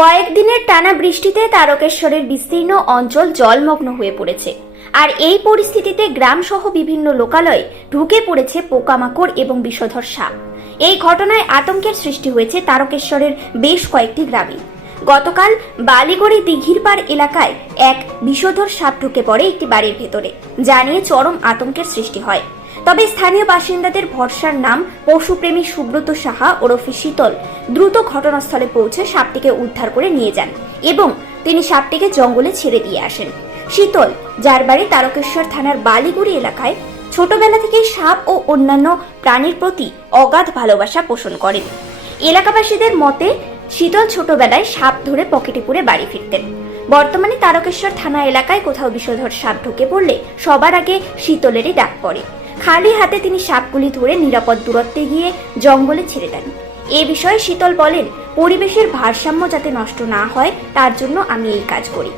কয়েকদিনের টানা বৃষ্টিতে তারকেশ্বরের বিস্তীর্ণ অঞ্চল জলমগ্ন হয়ে পড়েছে। আর এই পরিস্থিতিতে গ্রামসহ বিভিন্ন লোকালয়ে ঢুকে পড়েছে পোকামাকড় এবং বিষধর সাপ। এই ঘটনায় আতঙ্কের সৃষ্টি হয়েছে তারকেশ্বরের বেশ কয়েকটি গ্রামে। গতকাল বালিগড়ি দিঘির পাড় এলাকায় এক বিষধর সাপ ঢুকে পড়ে একটি বাড়ির ভেতরে, যা নিয়ে চরম আতঙ্কের সৃষ্টি হয়। তবে স্থানীয় বাসিন্দাদের ভরসার নাম পশুপ্রেমী সুব্রত সাহা ওরফে শীতল দ্রুত ঘটনাস্থলে পৌঁছে সাপটিকে উদ্ধার করে নিয়ে যান এবং তিনি সাপটিকে জঙ্গলে ছেড়ে দিয়ে আসেন। শীতল, যার বাড়ি তারকেশ্বর থানার বালিগুড়ি এলাকায়, ছোটবেলা থেকেই সাপ ও অন্যান্য প্রাণীর প্রতি অগাধ ভালোবাসা পোষণ করেন। এলাকাবাসীদের মতে শীতল ছোটবেলায় সাপ ধরে পকেটে পুরে বাড়ি ফিরতেন। বর্তমানে তারকেশ্বর থানা এলাকায় কোথাও বিষধর সাপ ঢুকে পড়লে সবার আগে শীতলেরই ডাক পড়ে। খালি হাতে তিনি সাপগুলি ধরে নিরাপদ দূরত্বে গিয়ে জঙ্গলে ছেড়ে দেন। এ বিষয়ে শীতল বলেন, পরিবেশের ভারসাম্য যাতে নষ্ট না হয় তার জন্য আমি এই কাজ করি।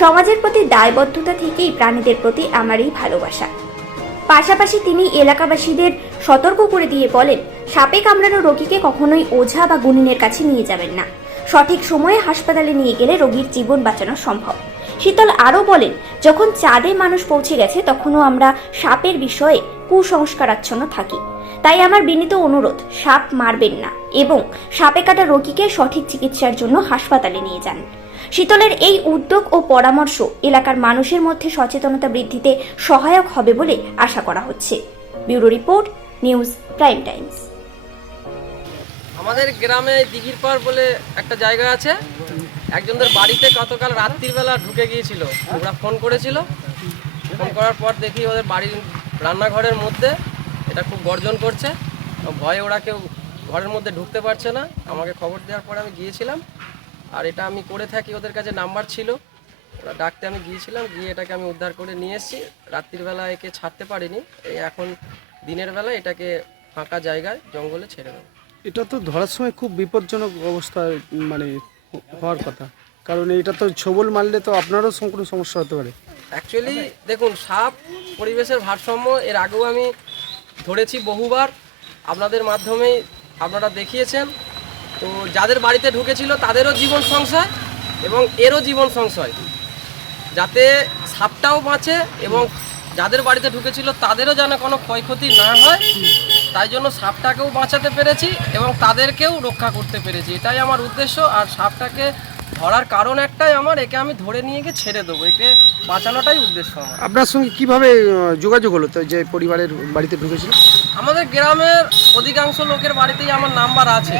সমাজের প্রতি দায়বদ্ধতা থেকেই প্রাণীদের প্রতি আমার এই ভালোবাসা। পাশাপাশি তিনি এলাকাবাসীদের সতর্ক করে দিয়ে বলেন, সাপে কামড়ানো রোগীকে কখনোই ওঝা বা গুণিনের কাছে নিয়ে যাবেন না। সঠিক সময়ে হাসপাতালে নিয়ে গেলে রোগীর জীবন বাঁচানো সম্ভব। শীতল আরও বলেন, যখন চাঁদে মানুষ পৌঁছে গেছে তখনও আমরা সাপের বিষয়ে কুসংস্কারাচ্ছন্ন থাকি। তাই আমার বিনীত অনুরোধ, সাপ মারবেন না এবং সাপে কাটা রোগীকে সঠিক চিকিৎসার জন্য হাসপাতালে নিয়ে যান। শীতলের এই উদ্যোগ ও পরামর্শ এলাকার মানুষের মধ্যে সচেতনতা বৃদ্ধিতে সহায়ক হবে বলে আশা করা হচ্ছে। Bureau report, news prime Times. আমাদের গ্রামে দিঘির পাড় বলে একটা জায়গা আছে। একজনদের বাড়িতে গতকাল রাত্রিবেলা ঢুকে গিয়েছিল। ওরা ফোন করেছিল। ফোন করার পর দেখি ওদের বাড়ির রান্নাঘরের মধ্যে এটা খুব গর্জন করছে। ভয়ে ওরা কেউ ঘরের মধ্যে ঢুকতে পারছে না। আমাকে খবর দেওয়ার পর আমি গিয়েছিলাম। আর এটা আমি করে থাকি, ওদের কাছে নাম্বার ছিল, ওরা ডাকতে আমি গিয়েছিলাম, গিয়ে এটাকে আমি উদ্ধার করে নিয়ে এসেছি। রাত্রিবেলা একে ছাড়তে পারিনি, এই এখন দিনের বেলা এটাকে ফাঁকা জায়গায় জঙ্গলে ছেড়ে দেবো। এটা তো ধরার সময় খুব বিপজ্জনক অবস্থা মানে হওয়ার কথা, কারণ এটা তো ছোবল মারলে তো আপনারও কোনো সমস্যা হতে পারে। অ্যাকচুয়ালি দেখুন, সাপ পরিবেশের ভারসাম্য এর আগেও আমি ধরেছি বহুবার, আপনাদের মাধ্যমেই আপনারা দেখিয়েছেন। তো যাদের বাড়িতে ঢুকেছিল তাদেরও জীবন সংশয় এবং এরও জীবন সংশয়, যাতে সাপটাও বাঁচে এবং যাদের বাড়িতে ঢুকেছিল তাদেরও যেন কোনো ক্ষয়ক্ষতি না হয়, তাই জন্য সাপটাকেও বাঁচাতে পেরেছি এবং তাদেরকেও রক্ষা করতে পেরেছি, এটাই আমার উদ্দেশ্য। আর সাপটাকে ধরার কারণ একটাই আমার, একে আমি ধরে নিয়ে গিয়ে ছেড়ে দেবো, একে বাঁচানোটাই উদ্দেশ্য আমার। আপনার সঙ্গে কিভাবে যোগাযোগ হলো তো যে পরিবারের বাড়িতে ঢুকেছিল? আমাদের গ্রামের অধিকাংশ লোকের বাড়িতেই আমার নাম্বার আছে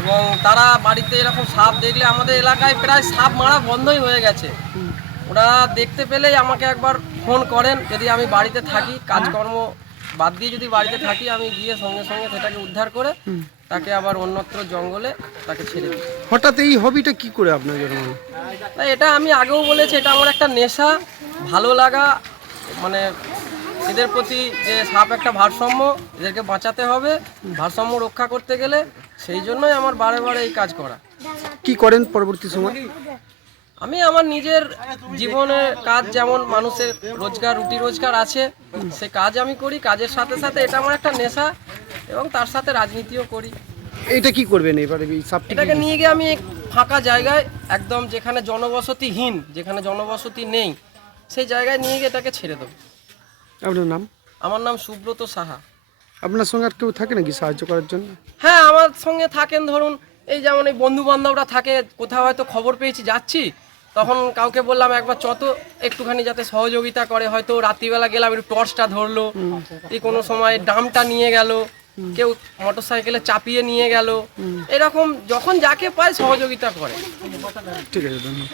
এবং তারা বাড়িতে এরকম সাপ দেখলে, আমাদের এলাকায় প্রায় সাপ মারা বন্ধই হয়ে গেছে, ওরা দেখতে পেলেই আমাকে একবার ফোন করেন। যদি আমি বাড়িতে থাকি, কাজকর্ম বাদ দিয়ে যদি বাড়িতে থাকি, আমি গিয়ে সঙ্গে সঙ্গে সেটাকে উদ্ধার করে তাকে আবার অন্যত্র জঙ্গলে তাকে ছেড়ে দিই। হঠাৎ এই হবিটা কি করে আপনার জন্য? তাই এটা আমি আগেও বলেছি, এটা আমার একটা নেশা, ভালো লাগা, মানে এদের প্রতি যে সাপ একটা ভারসাম্য, এদেরকে বাঁচাতে হবে, ভারসাম্য রক্ষা করতে গেলে, সেই জন্যই আমার বারে বারে এই কাজ করা। কি করেন পরবর্তী সময়? আমি আমার নিজের জীবনের কাজ, যেমন মানুষের রোজগার, রুটি রোজগার আছে, সে কাজ আমি করি, কাজের সাথে সাথে এটা আমার একটা নেশা এবং তার সাথে রাজনীতিও করি। এইটা কি করবেন এবারে এই সাপটা? এটাকে নিয়ে গিয়ে আমি ফাঁকা জায়গায়, একদম যেখানে জনবসতিহীন, যেখানে জনবসতি নেই, সেই জায়গায় নিয়ে গিয়ে এটাকে ছেড়ে দেবো। আপনার নাম? আমার নাম সুব্রত সাহা। আপনার সঙ্গে আর কেউ থাকে নাকি সাহায্য করার জন্য? হ্যাঁ, আমার সঙ্গে থাকেন, ধরুন এই যেমন এই বন্ধু বান্ধবরা থাকে, কোথাও হয়তো খবর পেয়েছি যাচ্ছি, তখন কাউকে বললাম একবার চত একটুখানি যাতে সহযোগিতা করে, হয়তো রাত্রিবেলা গেলাম, একটু টর্চটা ধরলো, এই কোনো সময় ডামটা নিয়ে গেল, কেউ মোটর সাইকেলে চাপিয়ে নিয়ে গেল, এরকম যখন যাকে পায় সহযোগিতা করে। ঠিক আছে, ধন্যবাদ।